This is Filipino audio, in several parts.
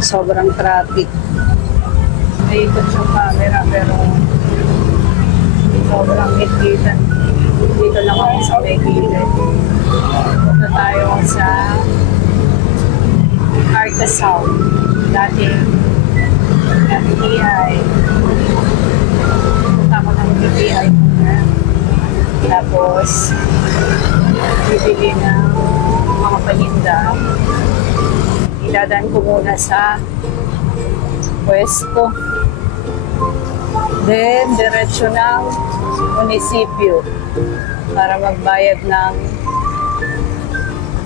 Sobrang traffic. Naikot yung camera pero sobrang higitan. Dito lang ako sa may gilid. Punta tayo sa Arca South. Dating BPI. Punta ko ng BPI muna. Tapos, bibili ng mga paninda. Idadaan ko muna sa pwesto. Then, diretso ng munisipyo para magbayad ng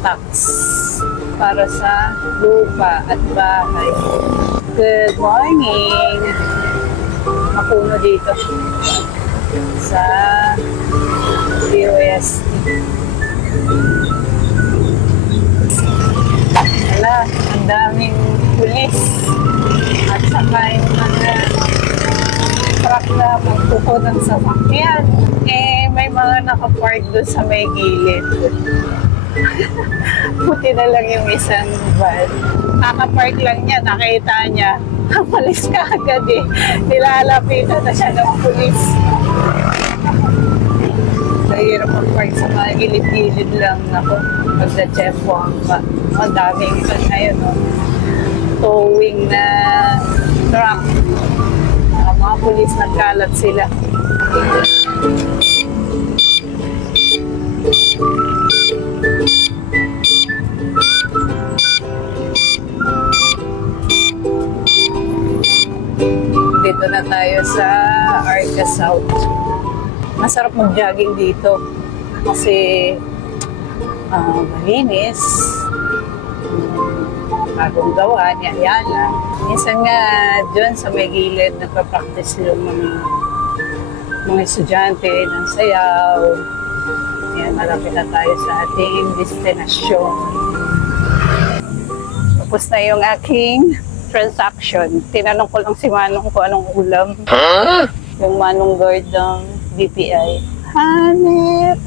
tax para sa lupa at bahay. Good morning! Mapuno dito sa DOST. Wala, ang daming pulis at saka yung mga truck na magtuko ng sasakyan. Eh, may mga nakapark doon sa may gilid. Puti na lang yung isang van. Kakapark lang niya, nakita niya. Malis ka agad eh. Nilalapitan na siya ng pulis. Mahirap mag-park sa mga gilid-gilid lang ako. Pagda-chepo ang daming ito ngayon. No? Towing na truck. Mga pulis nagkalat sila. Dito na tayo sa Arca South. Masarap mag-jogging dito kasi malinis, bagong gawa, niyayala. Minsan nga dyan sa may gilid nagpa-practice yung mga estudyante ng sayaw. Yan, malapit na tayo sa ating destinasyon. Tapos na yung aking transaction. Tinanong ko lang si Manong kung anong ulam. Huh? Yung Manong guard ng BPI. Hanip!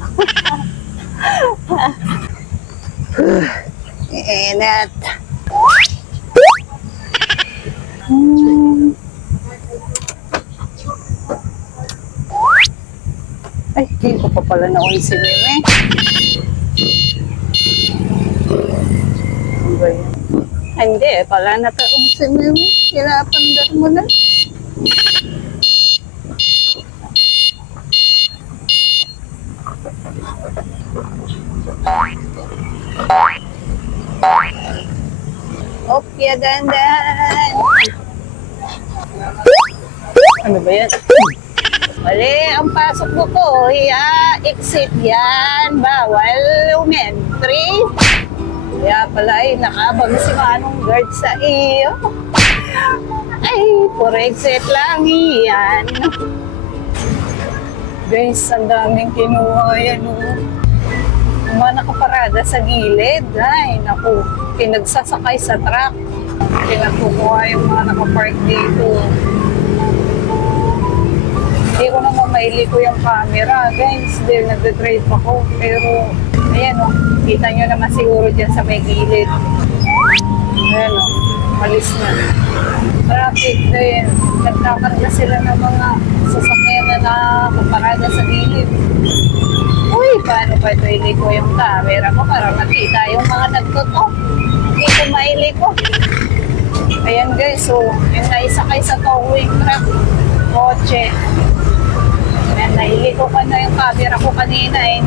Init! Ay, hindi ko pa pala naon si Meme. Ano ba yan? Hindi, pala nataon si Meme. Kinapandar mo na. Okay, dandan. Ano ba yan? Mali, ang pasok mo ko. Exit yan. Bawal entry. Kaya pala ay nakabag si Manong guard sa iyo. Ay, for exit lang yan. Guys, ang daming kinuha yan. Yung mga nakaparada sa gilid. Ay, naku. Pinagsasakay sa truck. Pinagkukuha yung mga nakapark dito. Hindi ko naman mailiko yung camera, guys. Dahil nagdadrive ako. Pero, ayan o. Kita nyo naman siguro dyan sa may gilid. Ayan o. Malis na. Traffic din. Nagkakarga sila ng mga sasakyan na nakaparada sa gilid. Uy, paano pa ito iliko yung camera ko para makita yung mga nagtutok. Hindi ko mailiko. Ayan guys, so yung naisakay sa towing truck, kotse. Ayan, nailiko ka na yung camera ko kanina eh.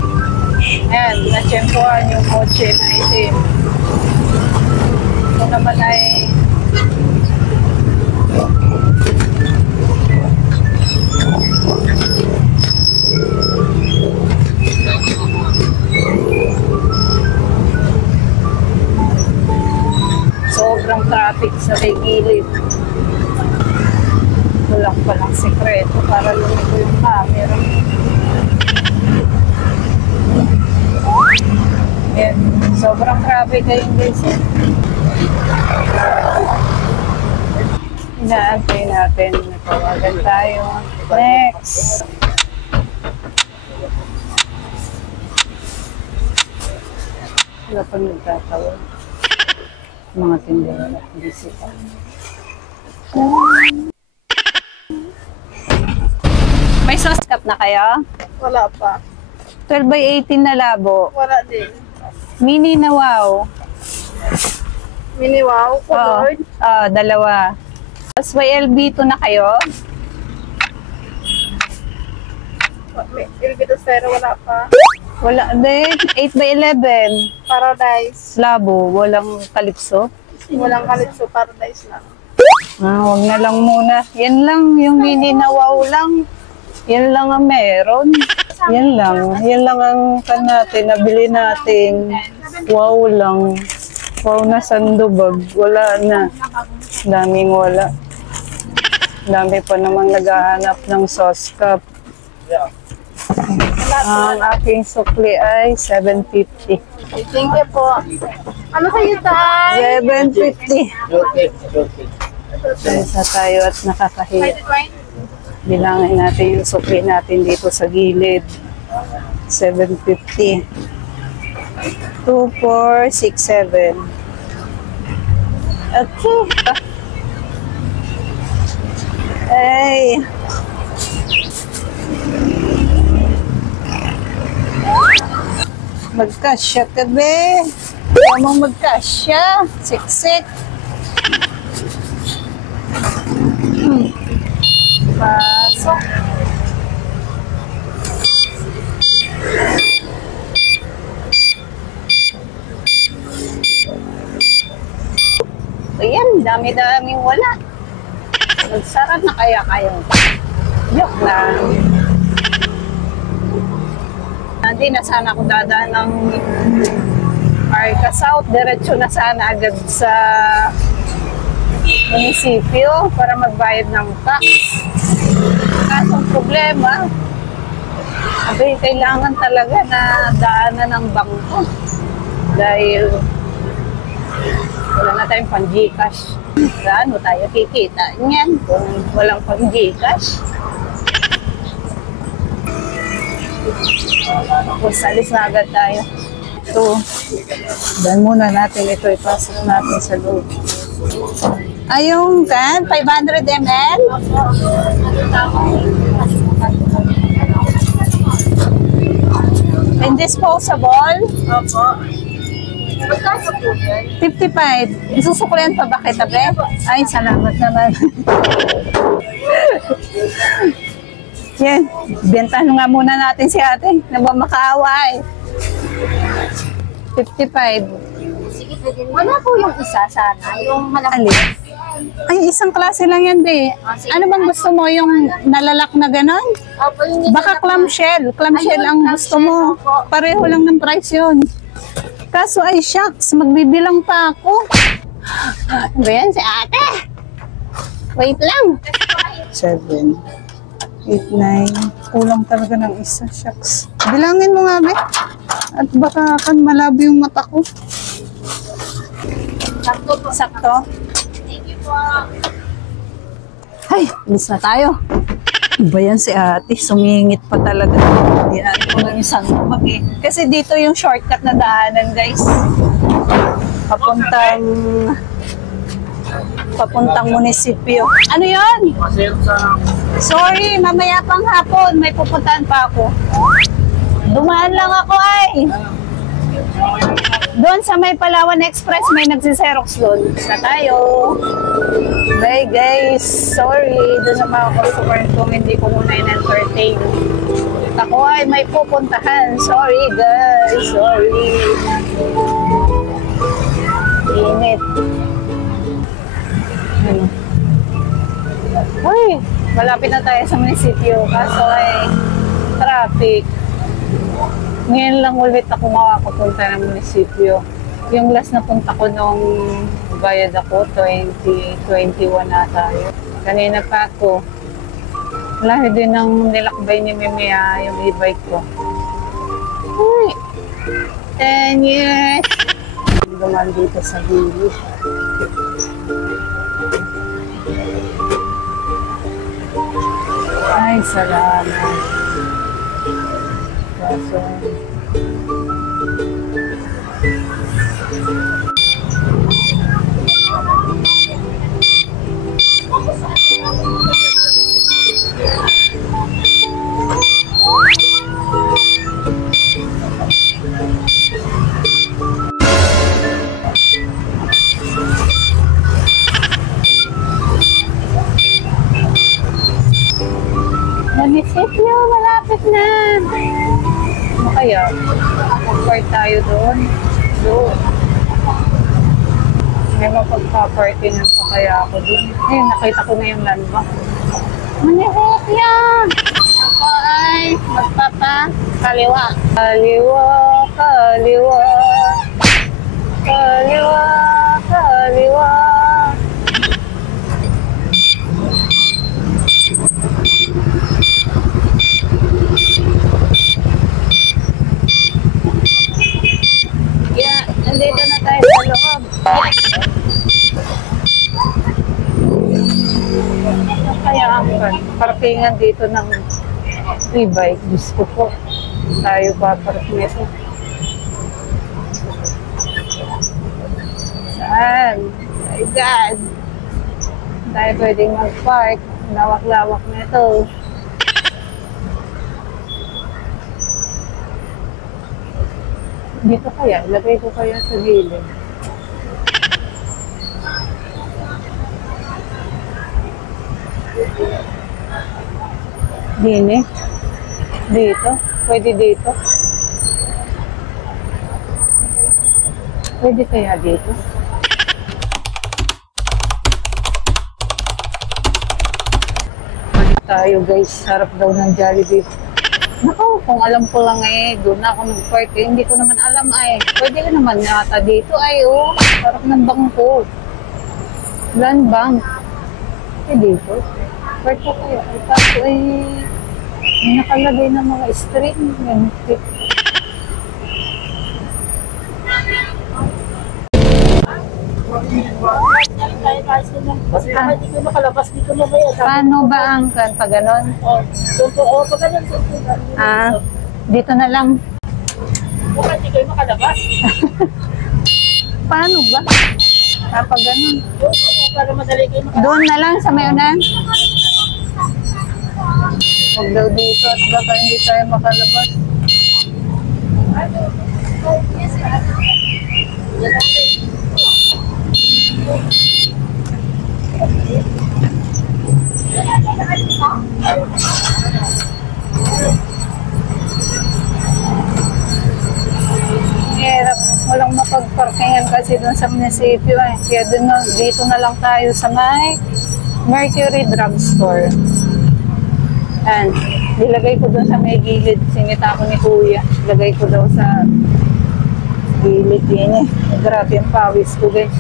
Ayan, natsyempohan yung kotse na itim. Ito naman ay sobrang traffic sa may gilid. Walang palang sekreto para lumiko yung camera. Ayan, sobrang traffic ayun guys. Inaantay natin. Natawagan tayo. Next! Wala pang nagtatawag. Mga tindera. Busy pa. May sauce cup na kayo? Wala pa. 12 by 18 na labo. Wala din. Mini na wow. Mini wow, colored. Dalawa. Tapos may LB2 na kayo? May Ilbitos pero wala pa. Wala din. 8 by 11. Paradise. Labo. Walang kalipso. Walang kalipso, paradise lang. Wag na lang muna. Yan lang. Yung mini na wow lang. Yan lang ang meron. Yan lang. Yan lang ang natin. Nabili natin. Wow lang. Wow na sandubag. Wala na. Daming wala. Dami pa naman naghahanap ng sauce cup. Ang aking sukli ay 750. Thank you po. Ano kayo, Tay? 750. Isa tayo at nakakahiya. Bilangin natin yung sukli natin dito sa gilid. 750. 2, 4, 6, 7. Okay. Ay. Magkasya ka, be. Kaya mong magkasya. Siksik. Pasok. Ayan, dami-daming wala. Magsara na kaya kayo. Joke lang. Hindi na sana ako dadaan ng Arca South. Diretso na sana agad sa munisipyo para magbayad ng tax. Kaso ang problema, kailangan talaga na daanan ng bangko. Dahil wala na tayong pang-Gcash. Saan mo tayo kikita niyan kung walang pang-Gcash? Tapos alis na agad tayo. Ito, dan muna natin ito, ipasok natin sa loob. Ayong kan, 500 ml? And disposable? Opo. Magkano po yan? 55. Isusuklian pa ba kita, be? Ay, salamat naman. Yan. Bentahan nga muna natin si ate. Nabamakaawa eh. 55. Sige, pwede. Wala po yung isa sana. Yung malaki. Alin? Ay, isang klase lang yan, be. Ano bang gusto mo? Yung nalalak na ganon? Opo, yung Baka clamshell. Clamshell ang gusto mo. Pareho lang ng price yun. Kaso ay shucks, magbibilang pa ako. Ano ba yan si ate? Wait lang. 7, 8, 9. Kulang talaga ng isa, shucks. Bilangin mo nga, be. At baka kan malabo yung mata ko. sakto po. Sakto. Thank you po. Ay, alis na tayo. Ano ba yan si ate? Sumingit pa talaga. Yan ko ng isang bag eh. Kasi dito yung shortcut na daanan, guys. Papuntang munisipyo. Ano yon? Sorry, mamaya pang hapon. May pupuntahan pa ako. Dumaan lang ako ay. Doon sa may Palawan Express, may nagsiserox doon. Sa tayo. Bye guys. Sorry. Doon sa mga customer ko, hindi ko muna in-entertain. Ako ay may pupuntahan. Sorry guys. Sorry. Init. Ano? Uy, malapit na tayo sa munisipyo. Kaso ay traffic. Ngayon lang ulit ako makakapunta ng munisipyo. Yung last na punta ko nung bayad ako, 2021 na tayo. Kanina pa ako. Lahi din ng nilakbay ni Mimia yung e-bike ko. Uy! 10 years! Duman dito sa gilid. Ay, salamat. Kaso, Malapit na. Ano kaya? Mag-park tayo doon. Doon. May mapagpa-parkingan pa kaya ako doon. Ayun, nakita ko na yung landmark. Manihot yan! Ako ay magpapa-kaliwa. Kaliwa, kaliwa. Kaliwa, kaliwa. Yeah, nandito na tayo sa loob. Kaya ang parkingan dito ng e-bike. Gusto ko tayo papark nito. Saan? My God! Tayo pwedeng mag-park. Lawak-lawak nito. Dito kaya? Ilagay ko kaya sa gilid. Dini? Dito? Pwede dito? Pwede kaya dito? Balik tayo guys. Sarap daw ng Jollibee. Naku, kung alam ko lang doon na ako mag-park. Hindi ko naman alam pwede ka naman yata dito sarap ng bangko. Land bank. Dito. Park ko kaya. Kaso may nakalagay ng mga string. Ganito. Hindi ko makalabas dito mamaya. Paano ba ang pag ganon? Pag ganun, Dito na lang. Mukhang hindi kayo makalabas. Paano ba? Pag ganon. Para madali kayo makalabas. Doon na lang sa may unan. Huwag daw dito at baka hindi tayo makalabas. Hirap. Walang mapagparkingan kasi doon sa munisipyo Kaya dito na lang tayo sa may Mercury Drugstore. And nilagay ko doon sa may gilid. Sinita ko ni Kuya. Nilagay ko daw sa gilid din Grabe ang pawis ko guys.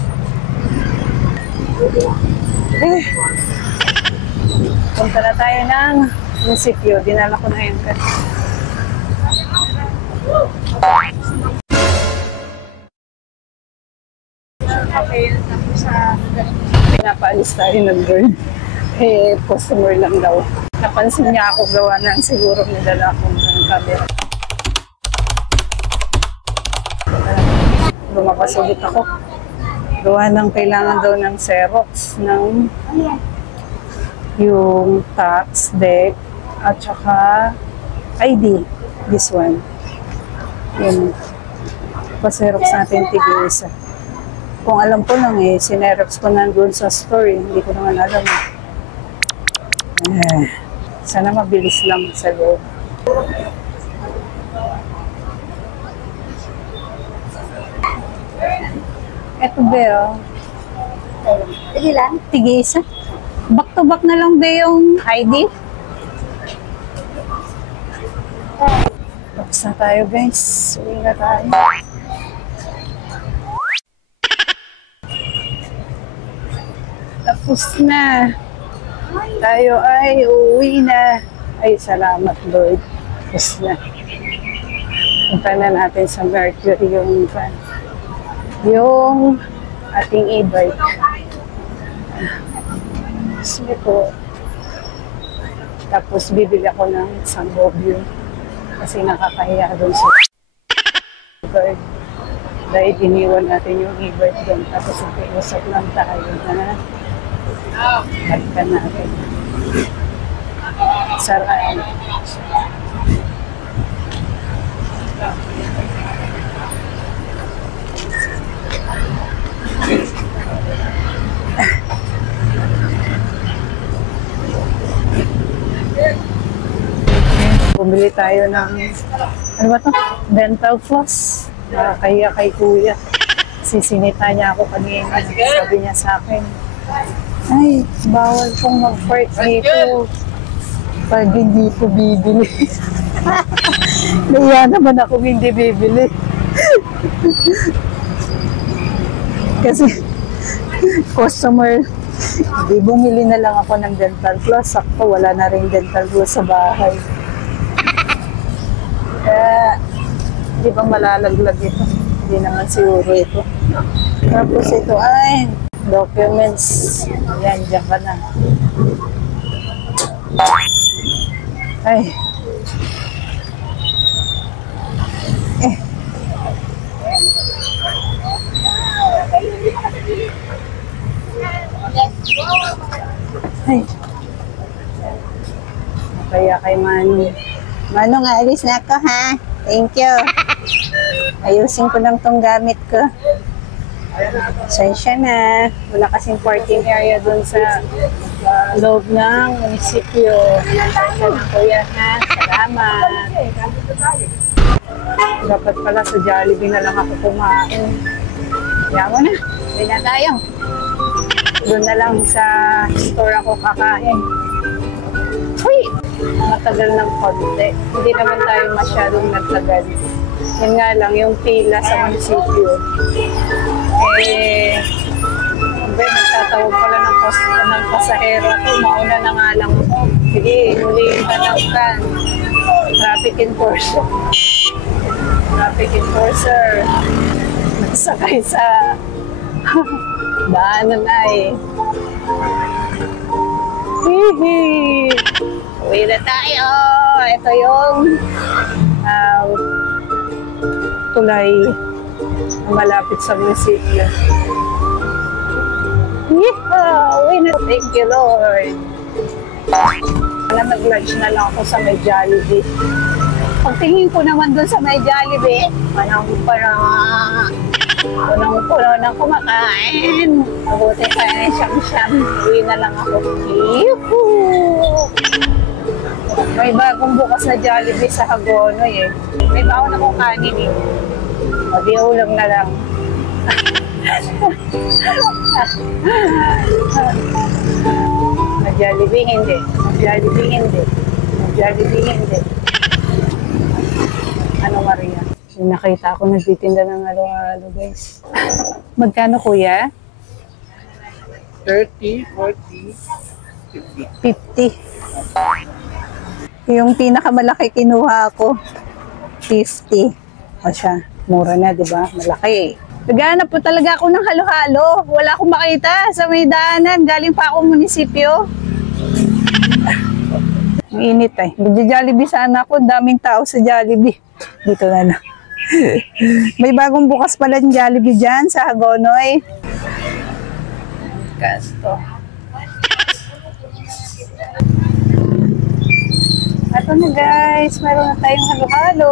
Punta na tayo ng munisipyo. Dinala ko na yun kasi. Okay, tapos pinapaalis tayo ng girl. Customer lang daw. Napansin niya ako gawa ng siguro nidala akong camera. Lumabas ulit ako. Gawa ng kailangan daw ng Xerox ng yung tax deck at saka ID. This one. Yun. Pa-Xerox natin tig-isa. Kung alam ko lang sinerox ko nandun sa store Hindi ko naman alam Sana mabilis lang sa loob. Eto ba Sige lang. Tig-isa. Back to back na lang ba yung ID? Tapos na tayo guys. Uwi na tayo. Tapos na. Tayo ay uuwi na. Ay, salamat Lord. Tapos na. Punta na natin sa Mercury yung ating e-bike. Sige po. Tapos bibili ako ng isang Bobio. Kasi nakakahiya doon sa e-bike. Dahil iniwan natin yung e-bike doon. Tapos iusap lang tayo na balikan natin. Saraan. Bumili tayo ng, ano ba to? Dental floss. Nakakahiya kay kuya. Sisinita niya ako kanina. Sabi niya sa akin, ay, bawal pong mag-fart dito. Pag hindi po bibili. Naiya naman ako hindi bibili. Kasi, customer, di bumili na lang ako ng dental floss. Sakto, wala na rin dental floss sa bahay. Kaya, di ba malalaglag ito? Hindi naman siguro ito. Tapos ito ay documents. Yan, dyan ka na. Ay. Ay. Kaya kay Manong. Manong, alis na ako ha. Thank you. Ayusin ko lang tong gamit ko. Sensya na. Wala kasing parking area dun sa loob ng munisipyo. Sensya na kuya ha. Salamat. Dapat pala sa Jollibee na lang ako kumain. Kaya mo na. Hindi na tayo. Doon na lang sa store ako kakain. Uy! Matagal ng konti. Hindi naman tayo masyadong nagtagal. Yun nga lang, yung pila sa munisipyo. Nagtatawag pala ng pasahero ko. Mauna na nga lang ako. Sige, huliin ka ng kan. Traffic enforcer. Traffic enforcer. Nagsakay sa daanan ay. Hihi! Uwi na tayo! Ito yung tulay na malapit sa munisipyo. Yeehaw! Uwi na! Thank you, Lord! Mag-lunch na lang ako sa may Jollibee. Pagtingin ko naman dun sa may Jollibee, punong-puno ng kumakain. Mabuti pa rin siyam-siyam. Uwi na lang ako. Yuhuu! May bagong bukas na Jollibee sa Hagonoy eh. May bawon akong kanin eh. O di ulam na lang. Jollibee hindi. Jollibee hindi. Jollibee hindi. Ano Maria? Nakita ako nagtitinda ng halo-halo guys. Magkano kuya? 30, 40, 50. Yung pinakamalaki kinuha ko, 50. O siya, mura na, di ba? Malaki. Naghanap po talaga ako ng halo-halo. Wala akong makita sa may daanan. Galing pa akong munisipyo. Ang init eh. Mag-Jollibee sana ako. Daming tao sa Jollibee. Dito na lang. May bagong bukas pala ng Jollibee dyan sa Hagonoy. Gasto. Ito na guys, meron na tayong halo-halo.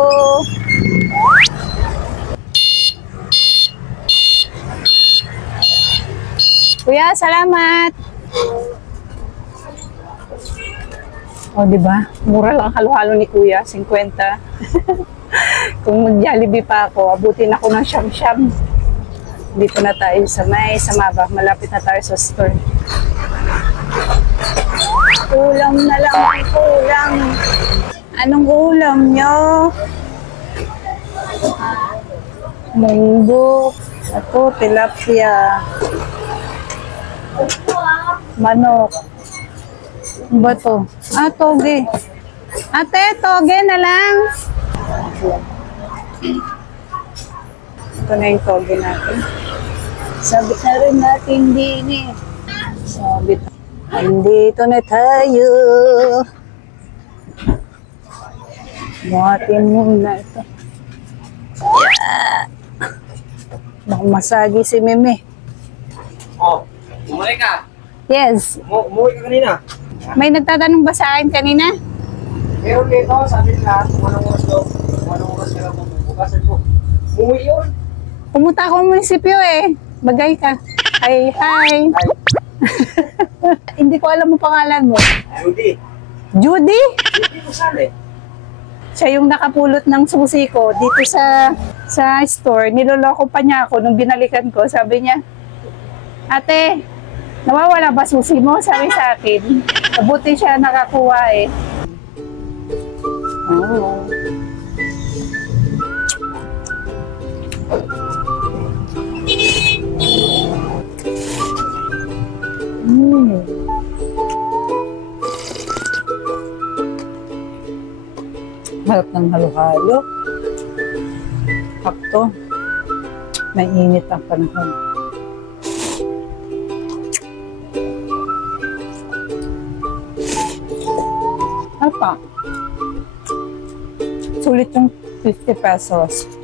Kuya, salamat. O, di ba? Mura lang halo-halo ni Kuya, 50. Kung mag-Jollibee pa ako, abutin ako ng siyam-siyam. Dito na tayo sa may Samaba. Malapit na tayo sa store. Ulam na lang ang ulam. Anong ulam nyo? Munggo. Ito, tilapia. Manok. Ano ba to? Ah, toge. Ate, toge na lang. Ito na yung toge natin. Sabit na rin natin din eh. Sabit. Andito na tayo. Buhatin muna ito. Yeah. Masagi si Mimi. Oh, umuwi ka? Yes. Umuwi ka kanina? May nagtatanong ba sa akin kanina? Meron dito, sabi nila, kung anong oras ka lang bukasan ko. Umuwi yun. Pumunta ako ng munisipyo eh. Bagay ka. Hi, hi. Hi. Hindi ko alam mo pangalan mo. Judy. Judy? Judy Gonzales. Siya yung nakapulot ng susi ko dito sa store. Niloloko pa niya ako nung binalikan ko. Sabi niya, ate, nawawala ba susi mo? Sabi sa akin. Mabuti siya nakakuha eh. Oh. Harap ng halo-halo. Sakto. Mainit ang panahon. Apa? Sulit yung 50 pesos.